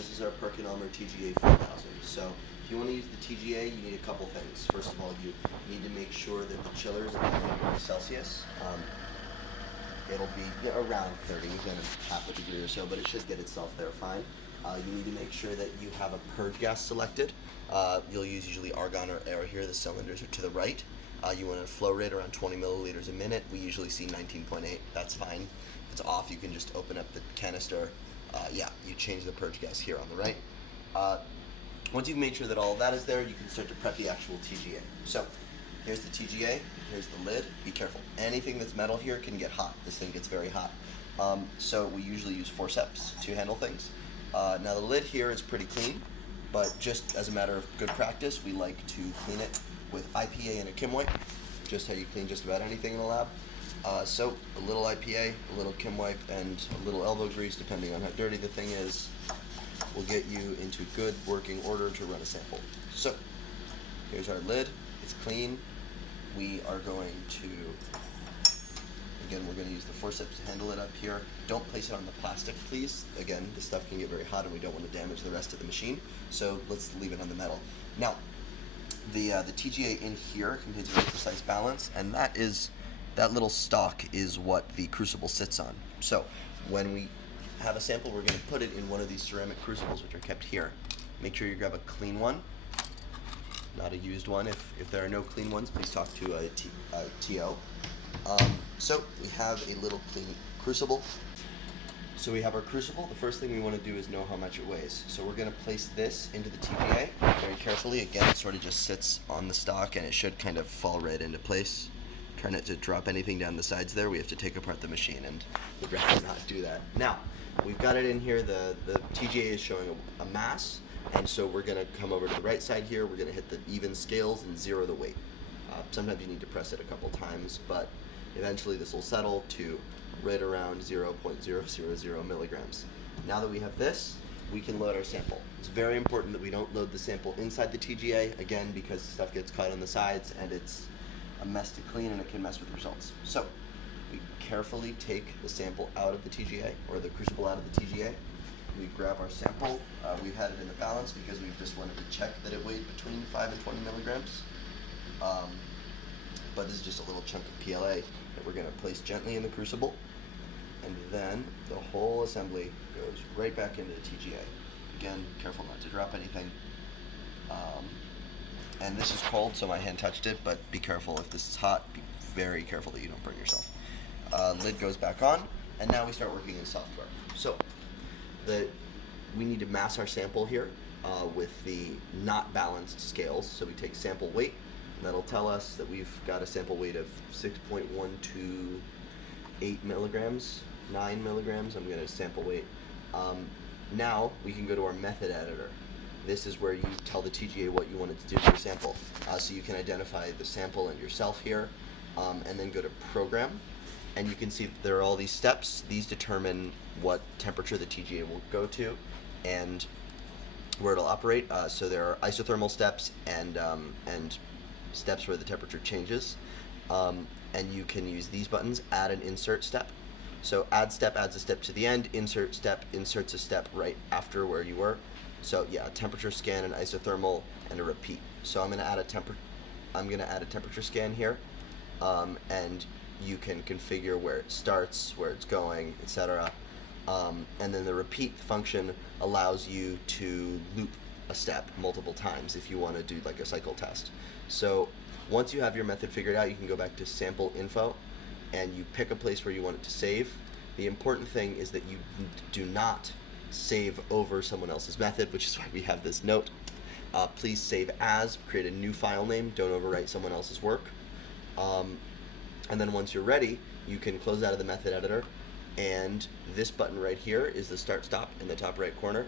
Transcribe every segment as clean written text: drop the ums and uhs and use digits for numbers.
this is our Perkinometer TGA 4000. So if you want to use the TGA, you need a couple things. First of all, you need to make sure that the chiller is at 30 degrees Celsius. It'll be around 30, within half a degree or so, but it should get itself there fine. You need to make sure that you have a purge gas selected. You'll use usually argon or air here. The cylinders are to the right. You want a flow rate around 20 milliliters a minute. We usually see 19.8. That's fine. If it's off, you can just open up the canister. You change the purge gas here on the right. Once you've made sure that all of that is there, you can start to prep the actual TGA. So here's the TGA, here's the lid. Be careful. Anything that's metal here can get hot. This thing gets very hot. So we usually use forceps to handle things. Now the lid here is pretty clean, but just as a matter of good practice, we like to clean it with IPA and a Kim wipe, just how you clean just about anything in the lab. So a little IPA, a little Kim wipe, and a little elbow grease, depending on how dirty the thing is, will get you into good working order to run a sample. So here's our lid. It's clean. We are going to, again, we're going to use the forceps to handle it up here. Don't place it on the plastic, please. Again, this stuff can get very hot and we don't want to damage the rest of the machine, so let's leave it on the metal. Now, the TGA in here contains a very precise balance, and that little stock is what the crucible sits on. So when we have a sample, we're going to put it in one of these ceramic crucibles, which are kept here. Make sure you grab a clean one, not a used one. If there are no clean ones, please talk to a TO. So we have a little clean crucible. So we have our crucible. The first thing we want to do is know how much it weighs. So we're going to place this into the TGA very carefully. Again, it sort of just sits on the stock and it should kind of fall right into place. Try not to drop anything down the sides there. We have to take apart the machine and would rather not do that. Now, we've got it in here. The TGA is showing a mass, and so we're going to come over to the right side here. We're going to hit the even scales and zero the weight. Sometimes you need to press it a couple times, but eventually this will settle to right around 0.000 milligrams. Now that we have this, we can load our sample. It's very important that we don't load the sample inside the TGA, again, because stuff gets caught on the sides and it's a mess to clean and it can mess with results. So we carefully take the sample out of the TGA, or the crucible out of the TGA. We grab our sample. We've had it in the balance because we just wanted to check that it weighed between 5 and 20 milligrams. But this is just a little chunk of PLA that we're going to place gently in the crucible, and then the whole assembly goes right back into the TGA. Again, careful not to drop anything. And this is cold, so my hand touched it, but be careful if this is hot. Be very careful that you don't burn yourself. Lid goes back on, and now we start working in software. So we need to mass our sample here with the not balanced scales. So we take sample weight, and that'll tell us that we've got a sample weight of 6.128 milligrams, 9 milligrams. I'm going to sample weight. Now we can go to our method editor. This is where you tell the TGA what you want it to do to your sample. So you can identify the sample and yourself here, and then go to program. And you can see that there are all these steps. These determine what temperature the TGA will go to and where it'll operate. So there are isothermal steps and steps where the temperature changes. And you can use these buttons, add and insert step. So add step adds a step to the end, insert step inserts a step right after where you were. So yeah, a temperature scan, an isothermal, and a repeat. So I'm going to add a temperature scan here, and you can configure where it starts, where it's going, etc. And then the repeat function allows you to loop a step multiple times if you want to do like a cycle test. So once you have your method figured out, you can go back to sample info and you pick a place where you want it to save. The important thing is that you do not save over someone else's method, which is why we have this note. Please save as, create a new file name, don't overwrite someone else's work. And then once you're ready, you can close out of the method editor, and this button right here is the start stop in the top right corner,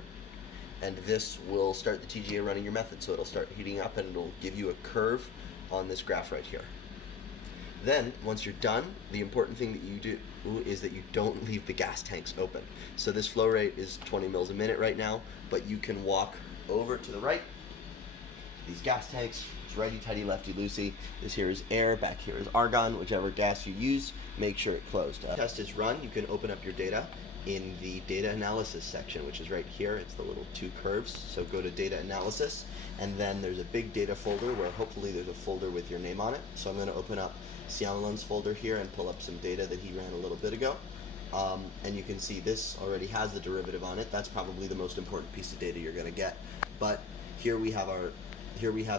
and this will start the TGA running your method. So it'll start heating up and it'll give you a curve on this graph right here. Then, once you're done, the important thing that you do is that you don't leave the gas tanks open. So this flow rate is 20 mils a minute right now, but you can walk over to the right. These gas tanks, it's righty-tighty, lefty-loosey. This here is air, back here is argon. Whichever gas you use, make sure it closed. Test is run. You can open up your data, in the data analysis section, which is right here. It's the little two curves. So go to data analysis, and then there's a big data folder where hopefully there's a folder with your name on it. So I'm going to open up Xiaolun's folder here and pull up some data that he ran a little bit ago. And you can see this already has the derivative on it. That's probably the most important piece of data you're going to get. But here we have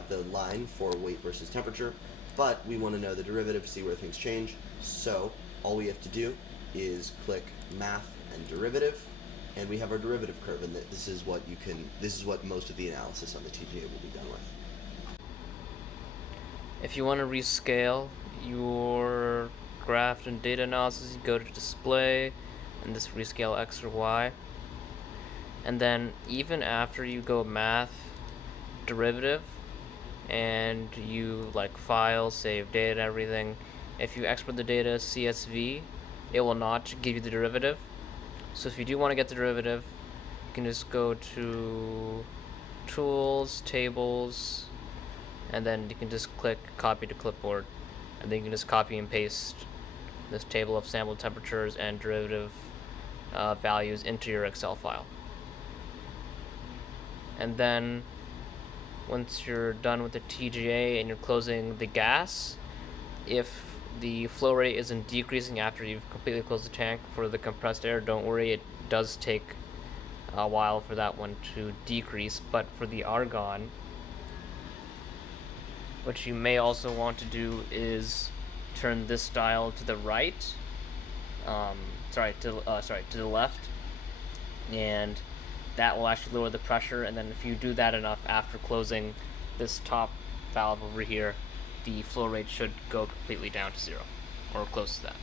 the line for weight versus temperature, but we want to know the derivative, see where things change. So all we have to do is click math and derivative, and we have our derivative curve, and this is what most of the analysis on the TGA will be done with. If you want to rescale your graph and data analysis, you go to display and this rescale X or Y. And then even after you go math, derivative, and you like file, save data, everything, if you export the data CSV, it will not give you the derivative. So if you do want to get the derivative, you can just go to Tools, Tables, and then you can just click Copy to Clipboard, and then you can just copy and paste this table of sample temperatures and derivative values into your Excel file. And then once you're done with the TGA and you're closing the gas, if the flow rate isn't decreasing after you've completely closed the tank for the compressed air, don't worry, it does take a while for that one to decrease. But for the argon, what you may also want to do is turn this dial to the right, to the left, and that will actually lower the pressure. And then if you do that enough after closing this top valve over here, the flow rate should go completely down to zero, or close to that.